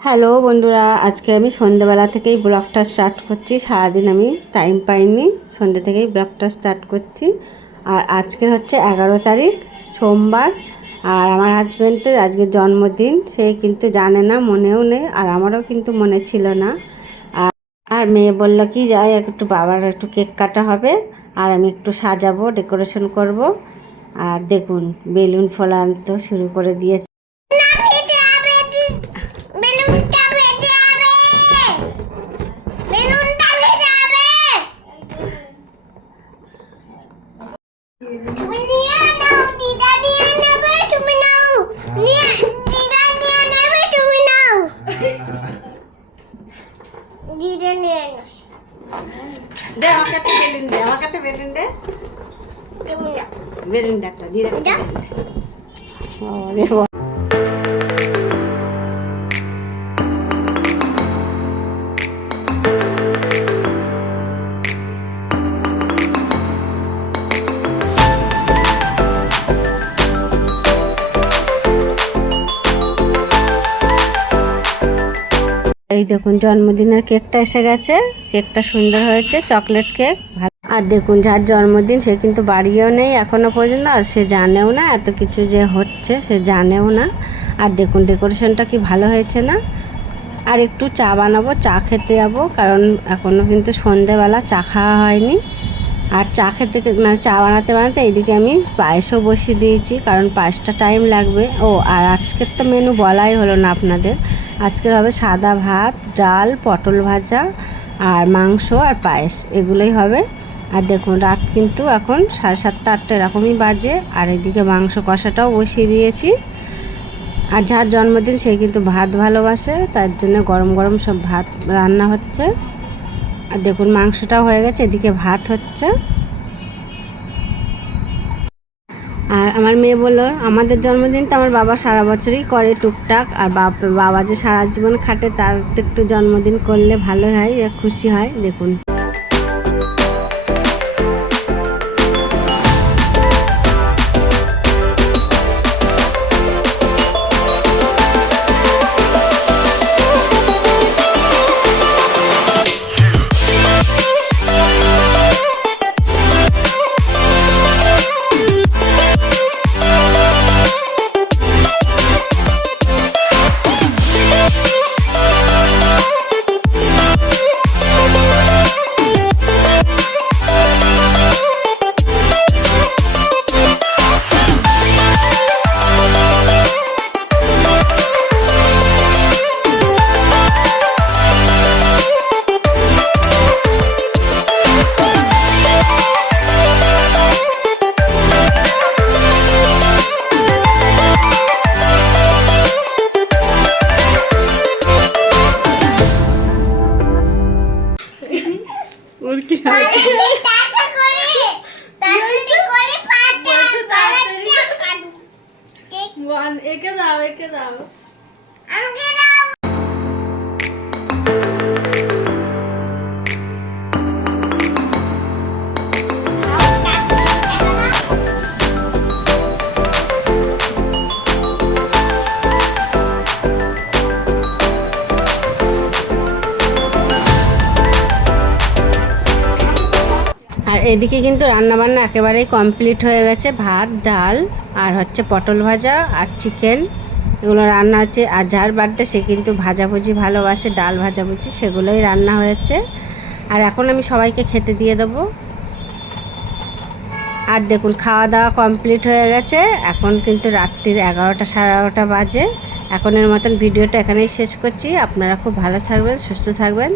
Hello বন্ধুরা, আজকে আমি সন্ধ্যেবেলা থেকেই ব্লগটা স্টার্ট করছি। সারাদিন আমি টাইম পাইনি, সন্ধ্যে থেকেই ব্লগটা স্টার্ট করছি। আর আজকের হচ্ছে এগারো তারিখ, সোমবার। আর আমার হাজব্যান্ডের আজকে জন্মদিন, সে কিন্তু জানে না, মনেও নেই, আর আমারও কিন্তু মনে ছিল না। আর আর মেয়ে বলল কি, যাই একটু বাবার একটু কেক কাটা হবে, আর আমি একটু সাজাবো ডেকোরেশন করব। আর দেখুন, বেলুন ফোলান তো শুরু করে দিয়েছে। দে আমাকে একটা বেলুন দে আমাকে একটা বেলুন দে। তুমি বেলুন দে। একটা দিয়ে যা। এই দেখুন, জন্মদিনের কেকটা এসে গেছে। কেকটা সুন্দর হয়েছে, চকলেট কেক। আর দেখুন, যার জন্মদিন, সে কিন্তু বাড়িও নেই এখনও পর্যন্ত, আর সে জানেও না এত কিছু যে হচ্ছে, সে জানেও না। আর দেখুন, ডেকোরেশনটা কি ভালো হয়েছে না। আর একটু চা বানাবো, চা খেতে যাব, কারণ এখনও কিন্তু সন্ধেবেলা চা খাওয়া হয়নি। আর চা খেতে মানে চা বানাতে বানাতে এইদিকে আমি পায়েসও বসিয়ে দিয়েছি, কারণ পায়েসটা টাইম লাগবে। ও, আর আজকের তো মেনু বলাই হলো না আপনাদের। আজকের হবে সাদা ভাত, ডাল, পটল ভাজা আর মাংস আর পায়েস। এগুলোই হবে। আর দেখুন, রাত কিন্তু এখন সাড়ে সাতটা, আটটা এরকমই বাজে। আর এদিকে মাংস কষাটাও বসিয়ে দিয়েছি। আর যার জন্মদিন সে কিন্তু ভাত ভালোবাসে, তার জন্য গরম গরম সব ভাত রান্না হচ্ছে। আর দেখুন, মাংসটাও হয়ে গেছে, এদিকে ভাত হচ্ছে। আর আমার মেয়ে বলল, আমাদের জন্মদিন তো আমার বাবা সারা বছরই করে টুকটাক, আর বাবা যে সারা জীবন খাটে তার একটু জন্মদিন করলে ভালো হয় খুশি হয়। দেখুন। আর এদিকে কিন্তু রান্নাবান্না একেবারেই কমপ্লিট হয়ে গেছে। ভাত, ডাল আর হচ্ছে পটল ভাজা আর চিকেন এগুলো রান্না হচ্ছে। আর যার বার্থডে সে কিন্তু ভাজাভুজি ভালোবাসে, ডাল ভাজাভুজি, সেগুলোই রান্না হয়েছে। আর এখন আমি সবাইকে খেতে দিয়ে দেবো। আর দেখুন খাওয়া দাওয়া কমপ্লিট হয়ে গেছে। এখন কিন্তু রাত্রির এগারোটা সাড়ে এগারোটা বাজে। এখনের মতন ভিডিওটা এখানেই শেষ করছি। আপনারা খুব ভালো থাকবেন, সুস্থ থাকবেন।